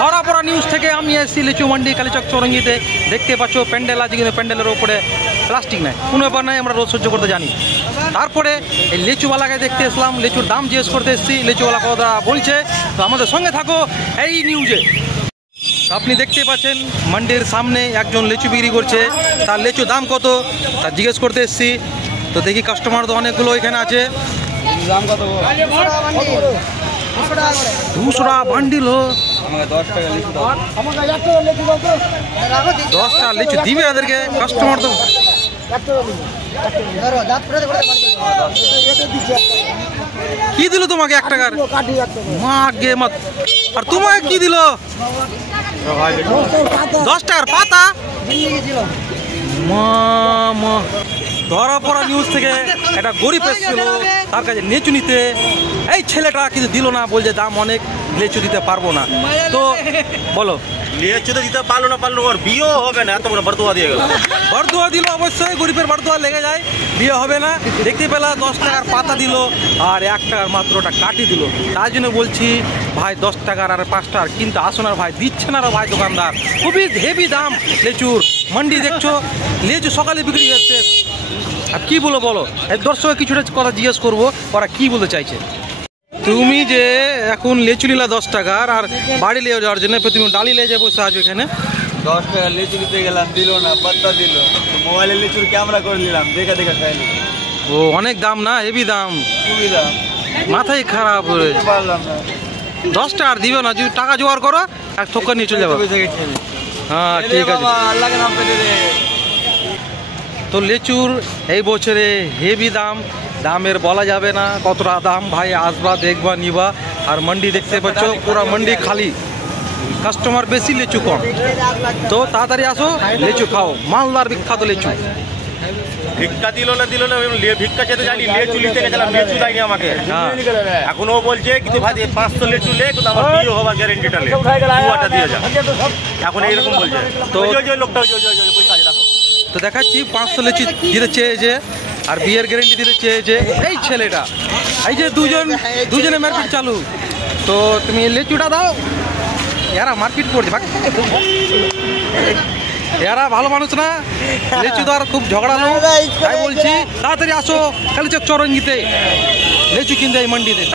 ধরা পড়া নিউজ থেকে আমি এসেছি লিচু মান্ডি কালীচক চৌরঙ্গিতে। দেখতে পাচ্ছ প্যান্ডেল আছে, কিন্তু প্যান্ডেলের উপরে প্লাস্টিক নাই, কোনো ব্যাপার নাই, আমরা রোজ সহ্য করতে জানি। তারপরে এই লিচুওয়ালাকে দেখতে এসলাম, লিচুর দাম জিজ্ঞেস করতে এসেছি, লিচুওয়ালা কথা বলছে। তো আমাদের সঙ্গে থাকো এই নিউজে। আপনি দেখতে পাচ্ছেন মান্ডির সামনে একজন লিচু বিক্রি করছে, তার লিচু দাম কত তা জিজ্ঞেস করতে এসেছি। তো দেখি কাস্টমার তো অনেকগুলো এখানে আছে। দাম কত? 200 টাকা বান্ডিল। 10 টাকা লিচু দিবে এদেরকে কাস্টমার তো। কি দিল তোমাকে 1 টাকার? মা গে মত। আর তোমাকে কি দিল? 10 টাকার পাতা। মা ধরা পড়া নিউজ থেকে একটা গরিব এসেছিল তার কাছে লিচু নিতে। এই ছেলেটা কিছু দিল না, বলছে দাম অনেক, লিচু দিতে পারবো না। তো বলো, লিচু তো দিতে পারলো না, ওর বিয়েও হবে না, এত বড় বর্দুয়া দিয়ে গেল। বর্দুয়া দিল, অবশ্যই গরিবের বর্দুয়া লেগে যায়, বিয়ে হবে না। দেখতে পেলা 10 টাকার পাতা দিল আর 1 টাকার মাত্র ওটা কাটি দিল। তার জন্য বলছি ভাই 10 টাকার আর 5 টাকার কিন্তু আসুন, আর ভাই দিচ্ছে না ভাই দোকানদার। খুবই হেভি দাম লিচুর। মান্ডি দেখছো লিচু সকালে বিক্রি হচ্ছে। আর কি বলো এই দর্শক কিছুটা কথা জিজ্ঞেস করবো, ওরা কি বলতে চাইছে। তুমি যে এখন লিচু নিলা 10 টাকার, আর বাড়ি নিয়ে যাওয়ার জন্য তুমি ডালি নিয়ে যে বসে আছো এখানে। 10 টাকা লিচু নিতে গেলাম, দিল না, পাত্তা দিল। মোবাইলে লিচুর ক্যামেরা করে নিলাম, দেখা খাইনি। ও অনেক দাম না, হেভি দাম, খুবই দাম, মাথায় খারাপ হয়ে পারলাম না। 10 টাকার দিবে না, যদি টাকা জোগাড় করো এক থোকা নিয়ে চলে যাবো। হ্যাঁ ঠিক আছে, আল্লাহকে নাম পেতে দে। তো লিচুর এই বছরে হেভি দাম, দামের বলা যাবে না কতটা দাম। ভাই আসবা, দেখবা, নিবা। আর মান্ডি দেখতে পাচ্ছ পুরো মান্ডি খালি, কাস্টমার বেশি, লিচু কম। তো তাড়াতাড়ি আসো, লিচু খাও, মালদার বিখ্যাত লিচু। ভিক্ষা দিল না ভিক্ষা চেতে জানি, লিচু নিতে গেছিলাম, লিচু দেয়নি আমাকে। এখন ও বলছে কিন্তু ভাই 500 লিচু লে, কিন্তু আমার বিয়ে হবার গ্যারেন্টিটা লে, দুয়াটা দিয়ে যা। এখন এইরকম বলছে। তো ওই লোকটা তো দেখাচ্ছি 500 লিচু দিতে চেয়েছে আর বিয়ের গ্যারেন্টি দিতে চেয়েছে এই ছেলেটা। এই যে দুজনে মারপিট চালু। তো তুমি লিচুটা দাও, এরা মারপিট করছে, এরা ভালো মানুষ না, লিচু তো আর খুব ঝগড়ালো। তাই বলছি তাড়াতাড়ি আসো কালীচক চৌরঙ্গিতে লিচু কিনতে এই মান্ডিতে।